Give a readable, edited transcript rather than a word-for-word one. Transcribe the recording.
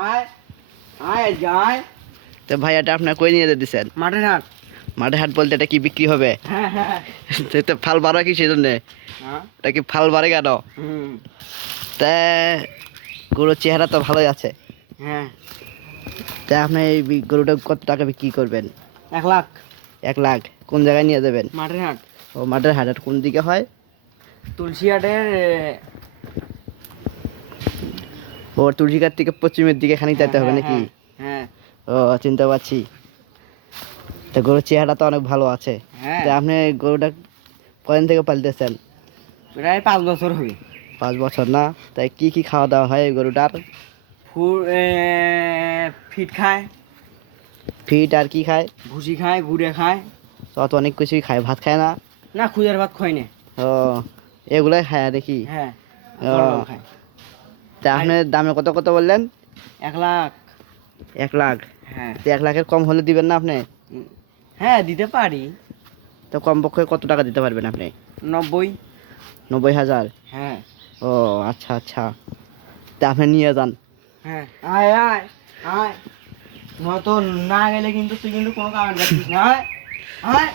আয় আয় যাই। তো ভাই এটা আপনার কই নিয়ে দিচ্ছেন? মাঠের হাট। মাঠে হাট বলতে এটা কি বিক্রি হবে? হ্যাঁ হ্যাঁ তো ফাল বাড়া কি সেই জন্যে? হ্যাঁ এটা কি ফাল বাড়ে কেন? হুম তা গরুর চেহারা তো ভালোই আছে। হ্যাঁ তা আপনি এই গরুটা কত টাকা বিক্রি করবেন? 1 লাখ। 1 লাখ। কোন জায়গায় নিয়ে যাবেন? মাঠের হাট। ও মাঠের হাট। আর কোন দিকে হয়? তুলসী হাটের ও তুলসীঘাট থেকে পশ্চিমের দিকে খানিক যেতে হবে নাকি? হ্যাঁ ও চিনতে পারছি। তা গরুর চেহারা তো অনেক ভালো আছে। হ্যাঁ তা আপনি গরুটা কদিন থেকে পালতেছেন? প্রায় 5 বছর হবে। 5 বছর না? তাই কি কি খাওয়া দাওয়া হয় এই গরুটার? ফিট খায়, ফিট আর কি খায়? ভুসি খায়, গুড়ে খায়। তত অনেক কিছুই খায়, ভাত খায় না? না খুদের ভাত খায় না। ও এগুলাই খায় দেখি। হ্যাঁ ও, জলপান খায়। তা আপনি দামে কত কত বললেন? 1 লাখ। 1 লাখ? হ্যাঁ তো 1 লাখের কম হলে দিবেন না আপনি? হ্যাঁ দিতে পারি। তো কমপক্ষে কত টাকা দিতে পারবেন আপনি? 90। 90,000? হ্যাঁ ও আচ্ছা আচ্ছা। তা আপনি নিয়ে যান। হ্যাঁ আয় আয় আয়, নয়তো না গেলে কিন্তু তুই কিন্তু কোনো কারণ করছিস না। আয় আয়।